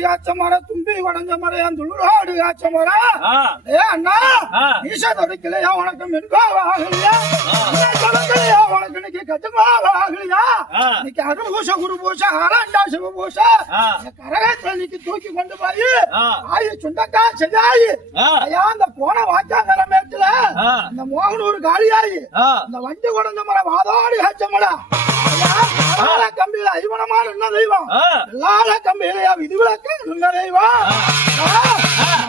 குடஞ்ச மரம் துளுராடு காய்ச்ச மரம் ஆ, ஏ அண்ணா ஆ. ஈச தொடுக்கலையா உனக்கு மின்பாவாகலையா தொடுக்கலையா உனக்கு இன்னைக்கு கட்டுமாவாகலையா. இன்னைக்கு அருள் பூச குரு பூச அரண்டா சிவ பூச. கரகத்தை இன்னைக்கு தூக்கி கொண்டு போய். ஆயி சுண்டக்கா ஆ. ஐயா அந்த போன வாக்காங்கர மேட்டுல ஆ. இந்த மோகனூர் காளியாயி ஆ. இந்த வண்டி குடந்த மரம் வாதாடி ஹச்சமடா எல்லா கம்பியில ஐவனமான என்ன தெய்வம். எல்லா கம்பியிலையா விதிவிலக்கு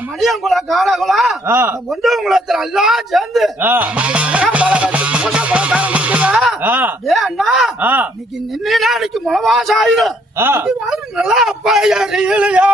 மணியங்குல காலகுல ஆ. ஒன்றங்குளத்துல எல்லாம் சேர்ந்து. இன்னைக்கு நின்னா இன்னைக்கு முளவாசம் ஆயிரும். நல்லா அப்பா ஏறியலையா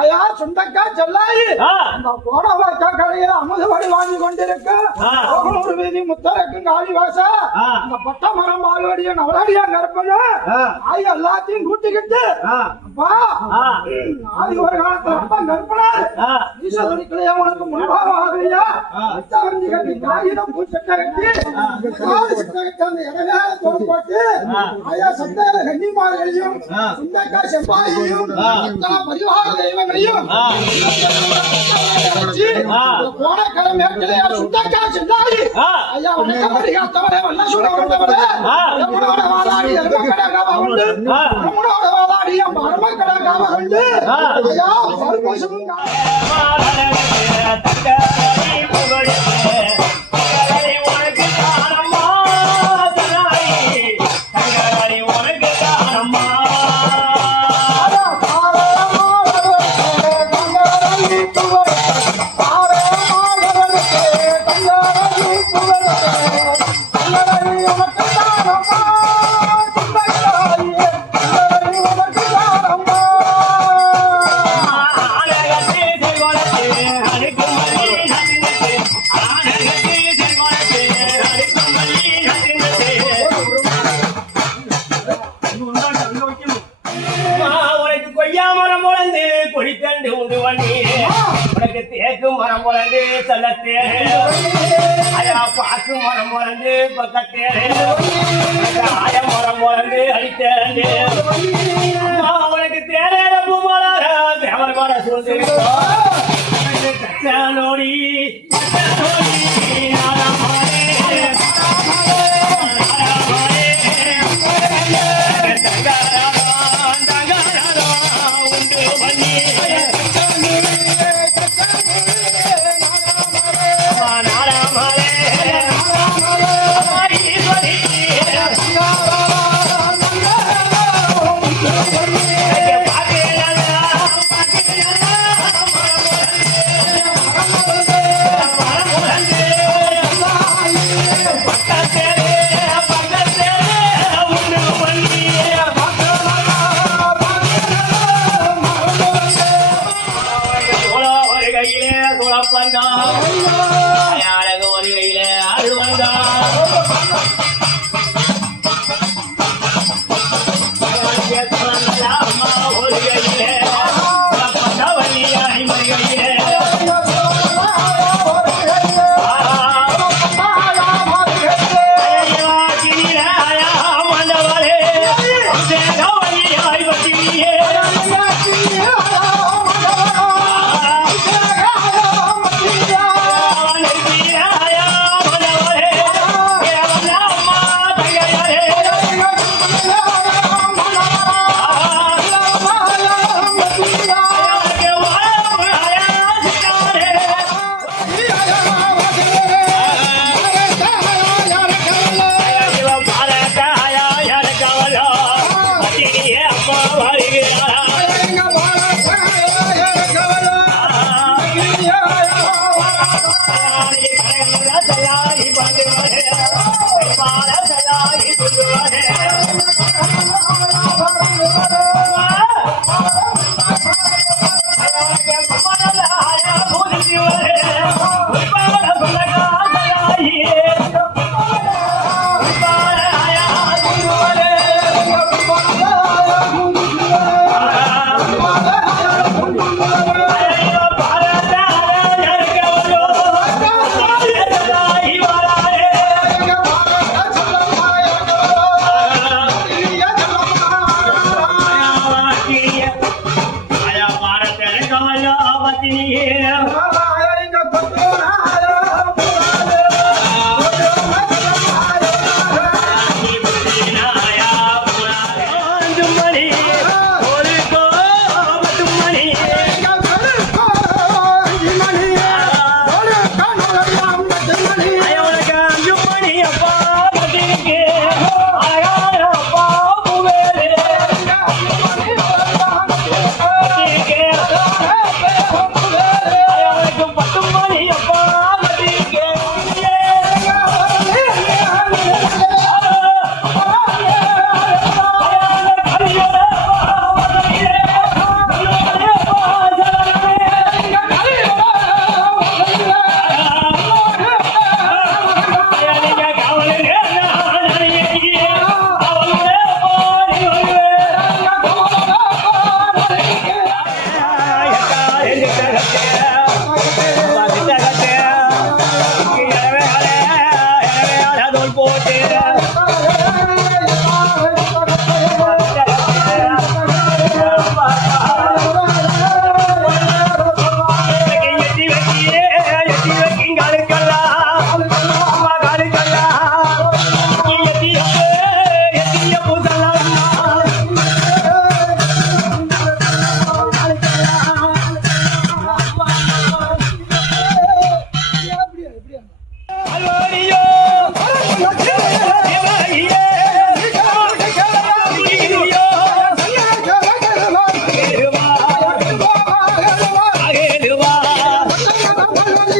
ஐயா சுண்டக்கா செல்லாயி. அந்த போனவாக்கா கடையில அமுதவடி வாங்கி கொண்டிருக்க. கோகனூர் வீதி முத்தரக்கும் காளிவாச ஆ. இந்த பட்ட மரம் பால்வடிய நவலாடியா கருப்பனு. ஆய் எல்லாத்தையும் கூட்டிக்கிட்டு. அப்பா. ஆதி ஒரு காலத்துல அப்பா கருப்பனாரு ஆ. ஈஸ்வரிக்கலையா உனக்கு முன்பாக ஆகலையா வச்சாவஞ்சி கட்டி காகிதம் பூச்சட்டை கட்டி சட்டை கட்டி அந்த இடவேல தோடு போட்டு ஐயா கன்னிமார்களையும் பரிவார தெய்வங்களையும். ஐயா பரிகாத்தவரே வந்தவரே வாதாடி உண்டு. வாதாடி என் மருமக்கடை காவ உண்டு ஐயா பருபூசமும் காவ உனக்கு உண்டு வண்டி உனக்கு தேக்கு மரம் முழந்து செல்லத்தேரு ஐயா பாக்கு மரம் முழந்து பக்கத்தேரு ஆய மரம் முழந்து அடித்தேரு உனக்கு தேரேற பூமலர தேவர் மர சூழ்ந்து கச்சானோடி கச்சானோடி அழகு ஒரு கையில அழுவந்தா அம்மா வருகிறாரா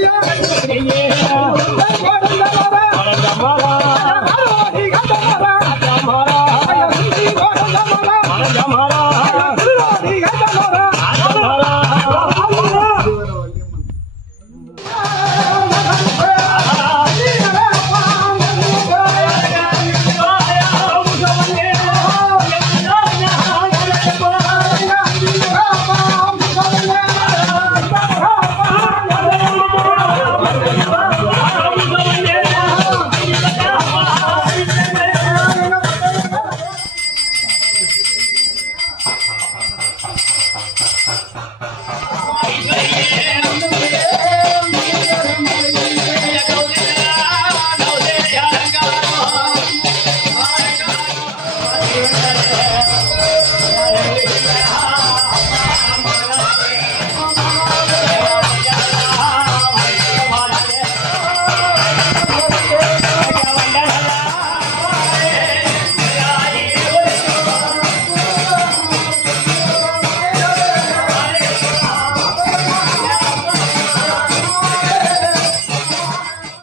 はい、よろしくで。